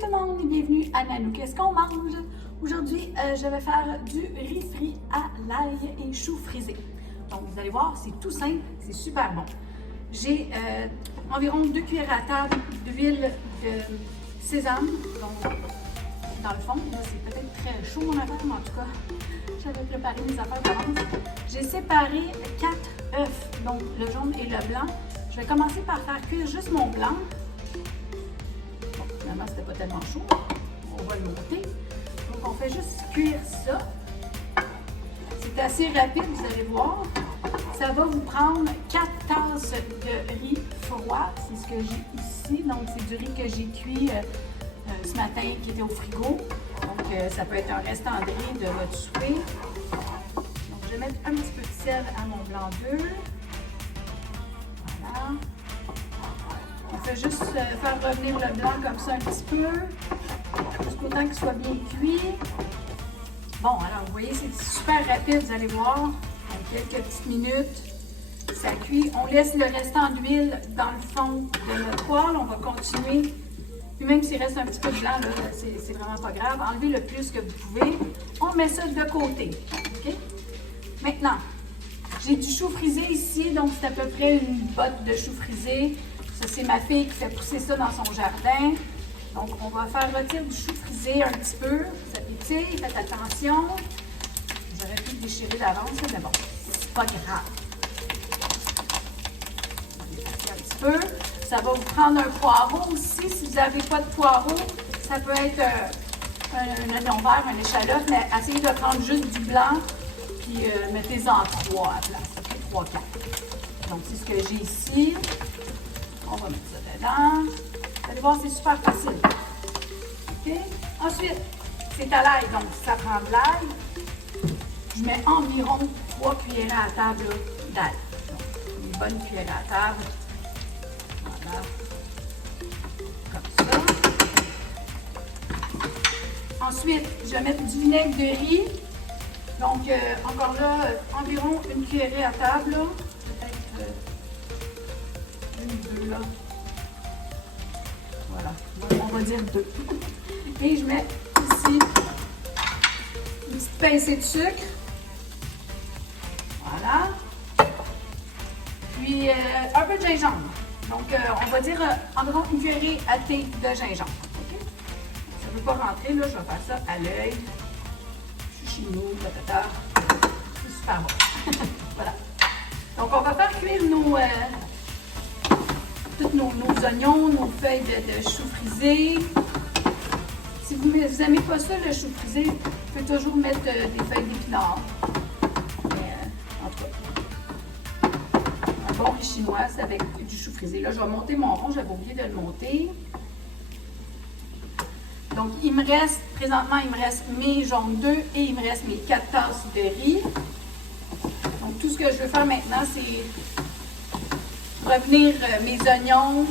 tout le monde, bienvenue à Nanou. Qu'est-ce qu'on mange? Aujourd'hui, je vais faire du riz frit à l'ail et choux frisés. Donc, vous allez voir, c'est tout simple, c'est super bon. J'ai environ 2 cuillères à table d'huile de sésame. Donc, dans le fond, là, c'est peut-être très chaud mon affaire, mais en tout cas, j'avais préparé mes affaires d'avance. J'ai séparé 4 œufs, donc le jaune et le blanc. Je vais commencer par faire cuire juste mon blanc. Bon, finalement, c'était pas tellement chaud. On va le monter. Donc, on fait juste cuire ça. C'est assez rapide, vous allez voir. Ça va vous prendre 4 tasses de riz froid. C'est ce que j'ai ici. Donc, c'est du riz que j'ai cuit ce matin qui était au frigo. Donc, ça peut être un restant de riz de votre souper. Donc, je vais mettre un petit peu de sel à mon blanc d'œuf. Voilà. On fait juste faire revenir le blanc comme ça un petit peu, jusqu'au temps qu'il soit bien cuit. Bon, alors vous voyez, c'est super rapide, vous allez voir. En quelques petites minutes, ça cuit. On laisse le restant d'huile dans le fond de notre poêle. On va continuer. Puis même s'il reste un petit peu de blanc, c'est vraiment pas grave. Enlevez le plus que vous pouvez. On met ça de côté. OK? Maintenant, j'ai du chou frisé ici, donc c'est à peu près une botte de chou frisé. Ça, c'est ma fille qui fait pousser ça dans son jardin. Donc, on va faire retirer du chou frisé un petit peu. Ça pétille, faites attention. J'aurais pu le déchirer d'avance, mais bon, c'est pas grave. On va un petit peu. Ça va vous prendre un poireau aussi. Si vous n'avez pas de poireau, ça peut être un oignon vert, un échalote, mais essayez de prendre juste du blanc. Puis mettez-en 3 à la place, 3, 4. Donc, c'est ce que j'ai ici. On va mettre ça dedans. Vous allez voir, c'est super facile. OK? Ensuite, c'est à l'ail, donc ça prend de l'ail. Je mets environ 3 cuillères à table d'ail. Donc, une bonne cuillère à table. Voilà. Comme ça. Ensuite, je vais mettre du vinaigre de riz. Donc, encore là, environ une cuillerée à table, peut-être une, 2 là. Voilà, on va dire 2. Et je mets ici une petite pincée de sucre. Voilà. Puis, un peu de gingembre. Donc, on va dire environ une cuillerée à thé de gingembre. Okay? Ça ne veut pas rentrer, là, je vais faire ça à l'œil. Chez nous, patata. C'est super bon. Voilà. Donc, on va faire cuire tous nos oignons, nos feuilles de chou frisé. Si vous n'aimez pas ça, le chou frisé, vous pouvez toujours mettre des feuilles d'épinards. Mais, en tout cas, un bon riz chinois, c'est avec du chou frisé. Là, je vais monter mon rond, j'avais oublié de le monter. Donc, présentement, il me reste mes jaunes d'œufs et il me reste mes 4 tasses de riz. Donc, tout ce que je veux faire maintenant, c'est revenir mes oignons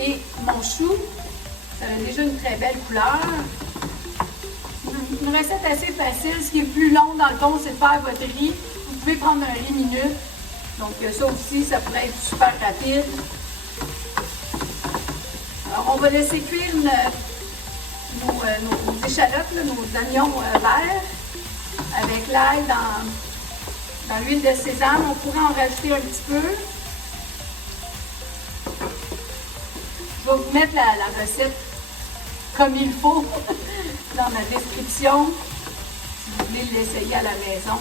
et mon chou. Ça a déjà une très belle couleur. Une recette assez facile. Ce qui est plus long, dans le fond, c'est de faire votre riz. Vous pouvez prendre un riz minute. Donc, ça aussi, ça pourrait être super rapide. Alors, on va laisser cuire nos échalotes, là, nos oignons verts, avec l'ail dans l'huile de sésame. On pourrait en rajouter un petit peu. Je vais vous mettre la recette comme il faut dans ma description, si vous voulez l'essayer à la maison.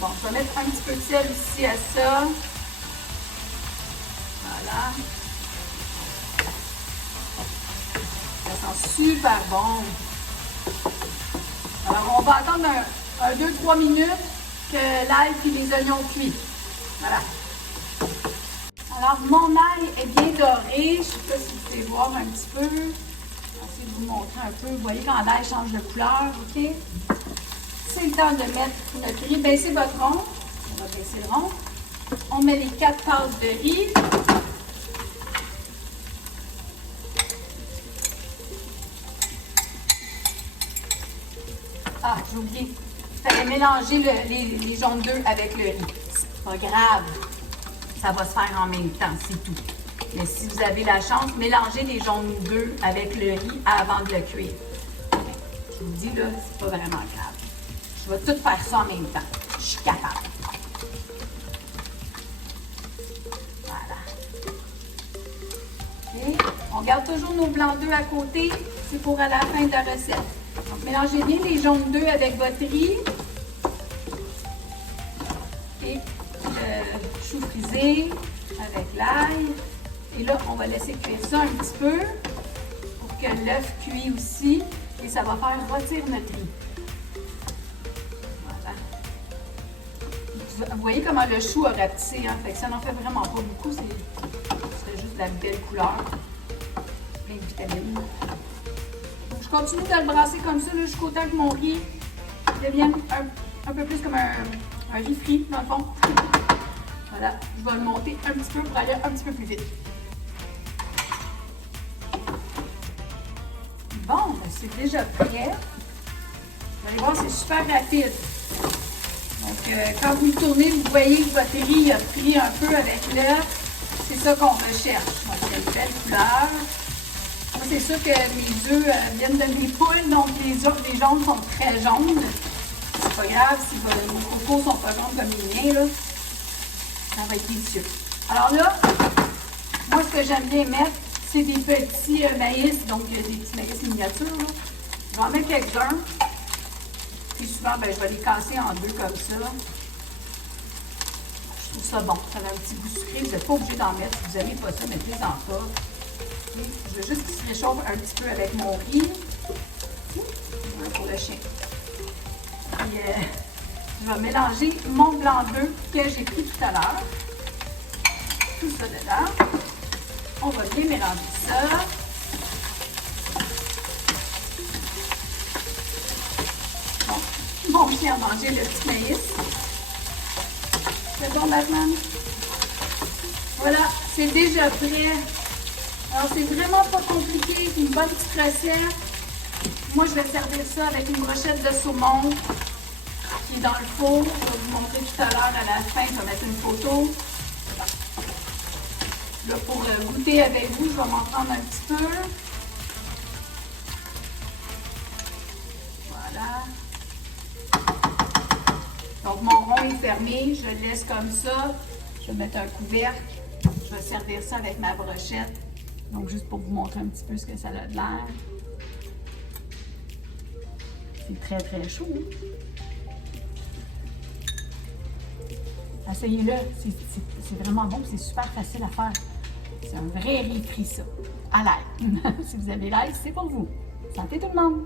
Bon, je vais mettre un petit peu de sel ici à ça. Voilà. Ça sent super bon. Alors, on va attendre un 2-3 minutes que l'ail et les oignons cuisent. Voilà. Alors, mon ail est bien doré. Je ne sais pas si vous pouvez voir un petit peu. Je vais essayer de vous montrer un peu. Vous voyez quand l'ail change de couleur, OK? C'est le temps de mettre notre riz. Baissez votre rond. On va baisser le rond. On met les 4 tasses de riz. Ah, j'ai oublié. Il fallait mélanger les jaunes d'œufs avec le riz. C'est pas grave. Ça va se faire en même temps, c'est tout. Mais si vous avez la chance, mélangez les jaunes d'œufs avec le riz avant de le cuire. Je vous dis, là, c'est pas vraiment grave. Je vais tout faire ça en même temps. Je suis capable. Voilà. Et on garde toujours nos blancs d'œufs à côté. C'est pour à la fin de la recette. Donc, mélangez bien les jaunes d'œufs avec votre riz. Et le chou frisé avec l'ail. Et là, on va laisser cuire ça un petit peu pour que l'œuf cuise aussi. Et ça va faire rôtir notre riz. Voilà. Vous voyez comment le chou a rapetissé, hein? Fait que ça n'en fait vraiment pas beaucoup. C'est juste de la belle couleur. Plein de vitamines. Donc, je continue de le brasser comme ça jusqu'au temps que mon riz devienne un peu plus comme un riz frit, dans le fond. Voilà. Je vais le monter un petit peu pour aller un petit peu plus vite. Bon, ben c'est déjà prêt. Vous allez voir, c'est super rapide. Donc, quand vous le tournez, vous voyez que votre riz a pris un peu avec l'œuf. C'est ça qu'on recherche. Donc, il y a une belle couleur. Moi, c'est sûr que mes œufs viennent de mes poules, donc les jaunes sont très jaunes. C'est pas grave si vos cocos sont pas jaunes comme les miens, là. Ça va être délicieux. Alors là, moi, ce que j'aime bien mettre, c'est des petits maïs, donc des petits maïs miniatures. Là. Je vais en mettre quelques-uns. Puis souvent, ben, je vais les casser en deux comme ça. Je trouve ça bon. Ça a un petit goût sucré. Vous n'êtes pas obligé d'en mettre. Si vous n'aimez pas ça, mettez-en pas. Et je veux juste qu'il se réchauffe un petit peu avec mon riz. Pour le chien. Puis, je vais mélanger mon blanc d'œuf que j'ai pris tout à l'heure. Tout ça dedans. On va bien mélanger ça. Bon, mon chien a mangé le petit maïs. C'est bon, Batman? Voilà, c'est déjà prêt. Alors, c'est vraiment pas compliqué. C'est une bonne petite recette. Moi, je vais servir ça avec une brochette de saumon qui est dans le four. Je vais vous montrer tout à l'heure à la fin. Je vais mettre une photo. Là, pour goûter avec vous, je vais m'en prendre un petit peu. Voilà. Donc, mon rond est fermé. Je le laisse comme ça. Je vais mettre un couvercle. Je vais servir ça avec ma brochette. Donc, juste pour vous montrer un petit peu ce que ça a de l'air. C'est très, très chaud. Essayez-le. C'est vraiment bon. C'est super facile à faire. C'est un vrai riz frit, ça. À l'ail. Si vous avez l'ail, c'est pour vous. Santé tout le monde!